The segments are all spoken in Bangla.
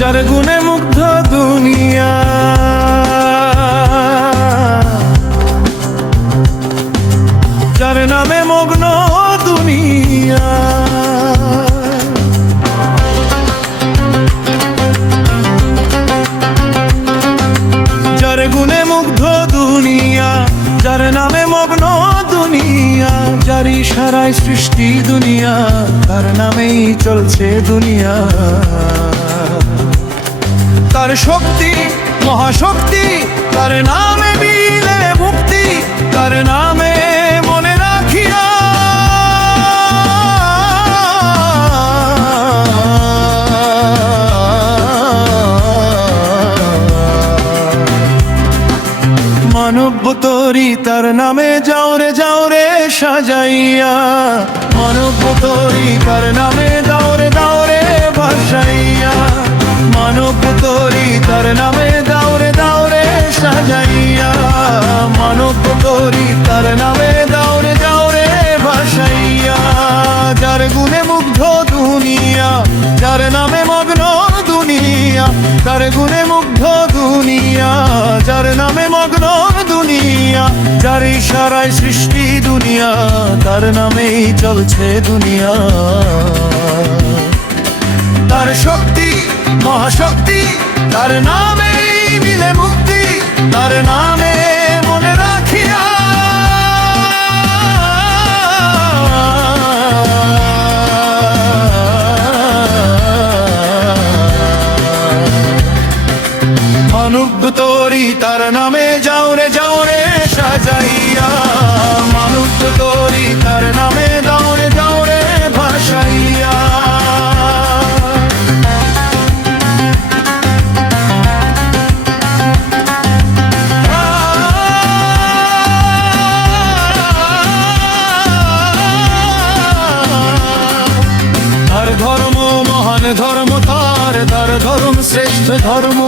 যার গুণে মুগ্ধ দুনিয়া, যার নামে মগ্ন দুনিয়া, যার গুণে মুগ্ধ দুনিয়া, যার নামে মগ্ন দুনিয়া, যার ইশারায় সৃষ্টি দুনিয়া, তার নামেই চলছে দুনিয়া। তার শক্তি মহাশক্তি, তার নামে মিলে মুক্তি, তার নামে মনে রাখিয়া মানব তরি, তার নামে যাওরে যাওরে সাজাইয়া, মানব তরি, তার নামে দাওরে দাওরে ভাসাইয়া, মানব তরি, তার নামে দাওরে দাওরে সাজাইয়া, মানব তরি, তার নামে দাওরে দাওরে ভাসাইয়া। যার গুণে মুগ্ধ দুনিয়া, যার নামে মগ্ন দুনিয়া, যার গুণে মুগ্ধ দুনিয়া, যার নামে মগ্ন দুনিয়া, যার ইশারায় সৃষ্টি দুনিয়া, তার নামেই চলছে দুনিয়া। তার শক্তি মহাশক্তি, তার নামে মিলে মুক্তি, তার নামে মনে রাখিয়া মানব তরি, তার নামে যাওরে যাওরে সাজাইয়া, মানব তরি, তার নামে দাওরে দাওরে ভাসাইয়া। তার ধর্ম মহান ধর্ম, তার তার ধর্ম শ্রেষ্ঠ ধর্ম,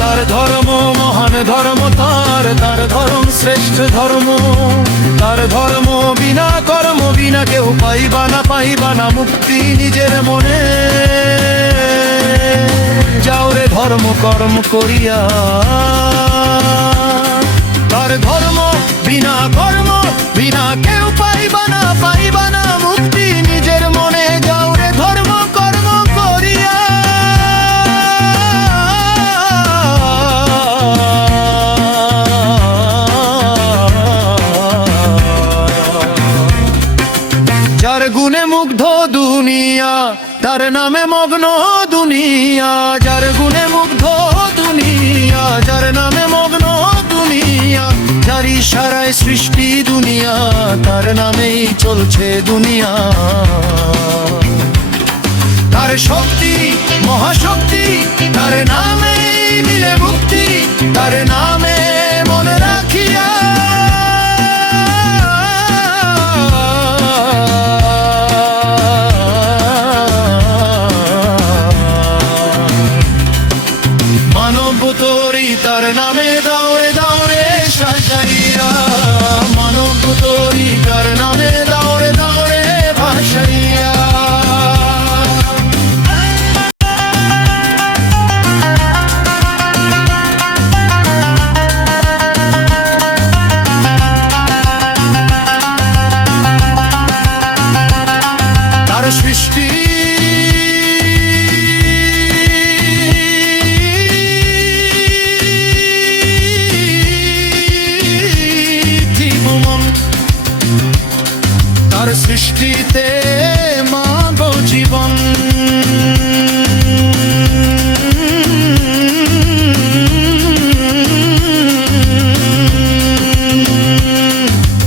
তার ধর্ম মহান ধর্ম, তার তার ধর্ম শ্রেষ্ঠ ধর্ম, তার ধর্ম বিনা কর্ম, বিনা কেউ পাইবা না পাইবা না মুক্তি নিজের মনে। যাওরে ধর্ম কর্ম করিয়া, তার ধর্ম বিনা কর্ম, বিনা কেউ পাইবা না মুক্তি নিজের মনে। যাওরে ধর্ম কর্ম করিয়া, যার গুণে মুগ্ধ দুনিয়া, তার নামে মগ্ন দুনিয়া, যার গুণে মুগ্ধ দুনিয়া, যার নামে মগ্ন দুনিয়া, যার ইশারায় সৃষ্টি দুনিয়া, তার নামেই চলছে দুনিয়া। তার শক্তি মহাশক্তি, তার নামে মিলে মুক্তি, তার নামে মনে রাখিয়া মানব তরি, তার নামে দাওরে দাওরে সাজাইয়া, মানব তরি, তার নামে দাওরে দাওরে ভাসাইয়া। তার সৃষ্টি তার সৃষ্টিতে মানব জীবন,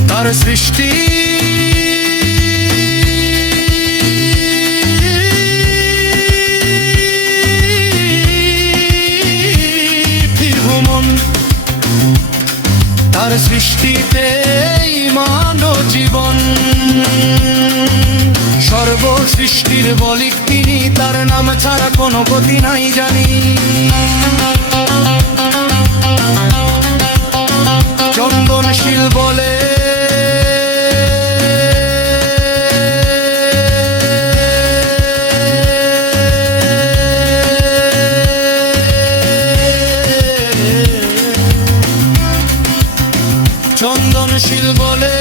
তার সৃষ্টি তার সৃষ্টিতে মানব জীবন, সর্বসৃষ্টির বলিক তিনি, তার নাম ছাড়া কোনো গতি নাই জানি। চন্দনশীল বলে চন্দনশীল বলে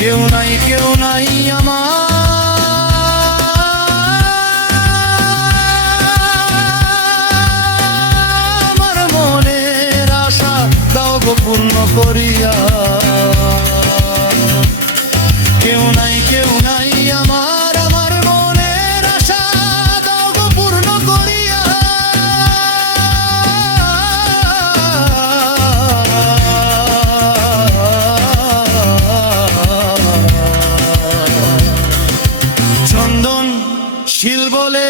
কেউ নাই আমার মনের আশা দাও গো পূর্ণ করিয়া। কেউ নাই আমার মনের আশা দাও গো পূর্ণ করিয়া। চন্দনশীল বলে